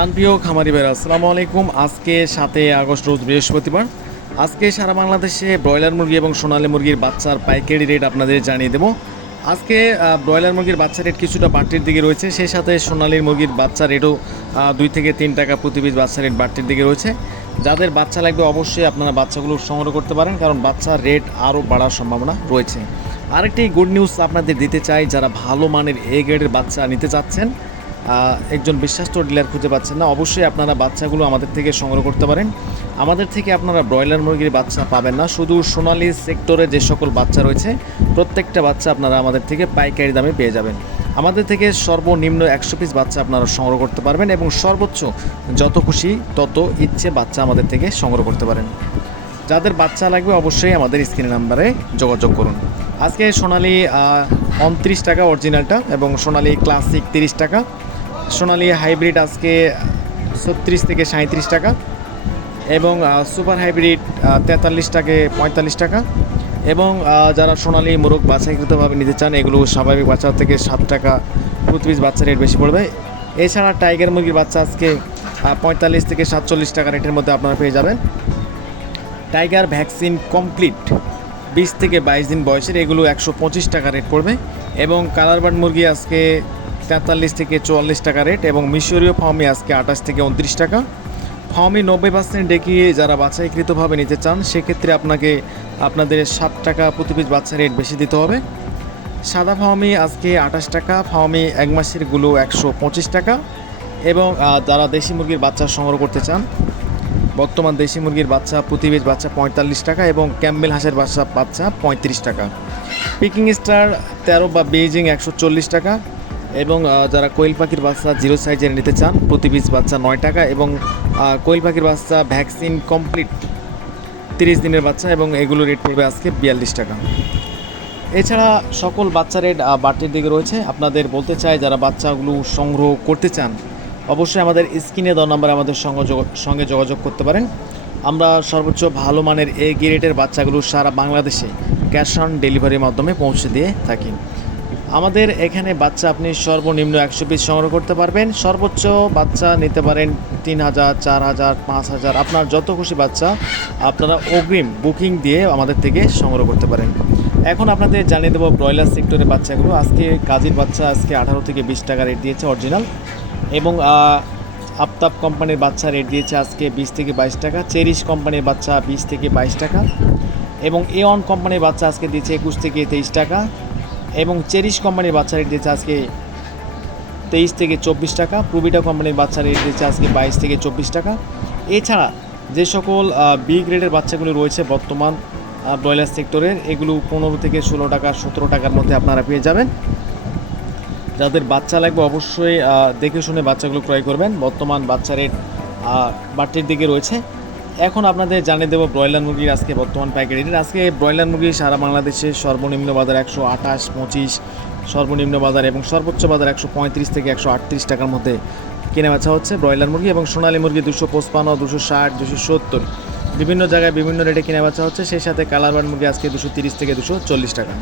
প্রাণপ্রিয় খামারি ভাইরা, আসসালামু আলাইকুম। আজকে সাতই আগস্ট, রোজ বৃহস্পতিবার। আজকে সারা বাংলাদেশে ব্রয়লার মুরগি এবং সোনালি মুরগির বাচ্চার পাইকারি রেট আপনাদের জানিয়ে দেবো। আজকে ব্রয়লার মুরগির বাচ্চা রেট কিছুটা বাড়তির দিকে রয়েছে। সেই সাথে সোনালীর মুরগির বাচ্চা রেটও দুই থেকে তিন টাকা প্রতি পিস বাচ্চা রেট বাড়তির দিকে রয়েছে। যাদের বাচ্চা লাগবে অবশ্যই আপনারা বাচ্চাগুলো সংগ্রহ করতে পারেন, কারণ বাচ্চার রেট আরও বাড়ার সম্ভাবনা রয়েছে। আরেকটি গুড নিউজ আপনাদের দিতে চাই, যারা ভালো মানের এ গ্রেডের বাচ্চা নিতে চাচ্ছেন একজন বিশ্বাস্ত ডিলার খুঁজে পাচ্ছেন না। অবশ্যই আপনারা বাচ্চাগুলো আমাদের থেকে সংগ্রহ করতে পারেন। আমাদের থেকে আপনারা ব্রয়লার মুরগির বাচ্চা পাবেন না। শুধু সোনালি সেক্টরে যে সকল বাচ্চা রয়েছে, প্রত্যেকটা বাচ্চা আপনারা আমাদের থেকে পাইকারি দামে পেয়ে যাবেন। আমাদের থেকে সর্বনিম্ন একশো পিস বাচ্চা আপনারা সংগ্রহ করতে পারবেন এবং সর্বোচ্চ যত খুশি তত ইচ্ছে বাচ্চা আমাদের থেকে সংগ্রহ করতে পারেন। যাদের বাচ্চা লাগবে অবশ্যই আমাদের স্ক্রিন নাম্বারে যোগাযোগ করুন। আজকে সোনালি উনত্রিশ টাকা অরিজিনালটা এবং সোনালি ক্লাসিক তিরিশ টাকা। সোনালি হাইব্রিড আজকে ছত্রিশ থেকে সাঁত্রিশ টাকা এবং সুপার হাইব্রিড তেতাল্লিশ টাকা পঁয়তাল্লিশ টাকা এবং যারা সোনালি মোরগ বাছাইকৃতভাবে নিতে চান, এগুলো স্বাভাবিক বাচ্চা থেকে সাত টাকা প্রতি বাচ্চা রেট বেশি পড়বে। এছাড়া টাইগার মুরগির বাচ্চা আজকে পঁয়তাল্লিশ থেকে সাতচল্লিশ টাকা রেটের মধ্যে আপনারা পেয়ে যাবেন। টাইগার ভ্যাকসিন কমপ্লিট বিশ থেকে বাইশ দিন বয়সের, এগুলো একশো পঁচিশ টাকা রেট পড়বে এবং কালারবার্ড মুরগি আজকে তেতাল্লিশ থেকে চুয়াল্লিশ টাকা রেট এবং মিশরীয় ফার্মি আজকে আঠাশ থেকে উনত্রিশ টাকা। ফার্মি নব্বই পার্সেন্ট ডেকিয়ে যারা বাছাইকৃতভাবে নিতে চান, সেক্ষেত্রে আপনাকে আপনাদের সাত টাকা প্রতি পিস বাচ্চা রেট বেশি দিতে হবে। সাদা ফার্মি আজকে আঠাশ টাকা ফার্মি এক মাসেরগুলো একশো পঁচিশ টাকা এবং যারা দেশি মুরগির বাচ্চা সংগ্রহ করতে চান, বর্তমান দেশি মুরগির বাচ্চা প্রতি পিস বাচ্চা পঁয়তাল্লিশ টাকা এবং ক্যাম্বেল হাঁসের বাচ্চা বাচ্চা পঁয়ত্রিশ টাকা। পিকিং স্টার তেরো বা বেজিং একশো চল্লিশ টাকা এবং যারা কোয়েল পাখির বাচ্চা জিরো সাইজের নিতে চান, প্রতি পিস বাচ্চা নয় টাকা এবং কোয়েল পাখির বাচ্চা ভ্যাকসিন কমপ্লিট তিরিশ দিনের বাচ্চা এবং এগুলো রেট পড়বে আজকে বিয়াল্লিশ টাকা। এছাড়া সকল বাচ্চা রেট বাড়তির দিকে রয়েছে। আপনাদের বলতে চাই, যারা বাচ্চাগুলো সংগ্রহ করতে চান, অবশ্যই আমাদের স্ক্রিনে দেওয়া নাম্বারে আমাদের সঙ্গে যোগাযোগ করতে পারেন। আমরা সর্বোচ্চ ভালো মানের এ গ্রেডের বাচ্চাগুলো সারা বাংলাদেশে ক্যাশ অন ডেলিভারির মাধ্যমে পৌঁছে দিয়ে থাকি। আমাদের এখানে বাচ্চা আপনি সর্বনিম্ন একশো পিস সংগ্রহ করতে পারবেন। সর্বোচ্চ বাচ্চা নিতে পারেন তিন হাজার, চার হাজার, পাঁচ হাজার। আপনার যত খুশি বাচ্চা আপনারা অগ্রিম বুকিং দিয়ে আমাদের থেকে সংগ্রহ করতে পারেন। এখন আপনাদের জানিয়ে দেবো ব্রয়লার সেক্টরের বাচ্চাগুলো। আজকে কাজের বাচ্চা আজকে আঠারো থেকে বিশ টাকা রেট দিয়েছে অরিজিনাল এবং আফতাব কোম্পানির বাচ্চা রেট দিয়েছে আজকে বিশ থেকে বাইশ টাকা। চেরিশ কোম্পানির বাচ্চা বিশ থেকে বাইশ টাকা এবং এ অন কোম্পানির বাচ্চা আজকে দিয়েছে একুশ থেকে তেইশ টাকা। এবং চেরিশ কোম্পানির বাচ্চা রেট দিয়েছে আজকে তেইশ থেকে চব্বিশ টাকা, প্রুবিটা কোম্পানির বাচ্চা রেট দিয়েছে আজকে বাইশ থেকে চব্বিশ টাকা। এছাড়া যে সকল বি গ্রেডের বাচ্চাগুলো রয়েছে বর্তমান ব্রয়লার সেক্টরের, এগুলো পনেরো থেকে ষোলো টাকা, সতেরো টাকার মধ্যে আপনারা পেয়ে যাবেন। যাদের বাচ্চা লাগবে অবশ্যই দেখে শুনে বাচ্চাগুলো ক্রয় করবেন। বর্তমান বাচ্চা রেট বাড়তির দিকে রয়েছে। এখন আপনাদের জানিয়ে দেবো ব্রয়লার মুরগির আজকে বর্তমান পাইকারি রেট আজকে ব্রয়লার মুরগি সারা বাংলাদেশে সর্বনিম্ন বাজার একশো আঠাশ, পঁচিশ, সর্বনিম্ন বাজার এবং সর্বোচ্চ বাজার একশো পঁয়ত্রিশ থেকে একশো আটত্রিশ টাকার মধ্যে কেনা বেচা হচ্ছে ব্রয়লার মুরগি এবং সোনালী মুরগি দুশো পঁচপান্ন, দুশো ষাট, দুশো সত্তর। বিভিন্ন জায়গায় বিভিন্ন রেটে কেনা বেচা হচ্ছে, সেই সাথে কালারবার্ড মুরগি আজকে দুশো তিরিশ থেকে দুশো চল্লিশ টাকা।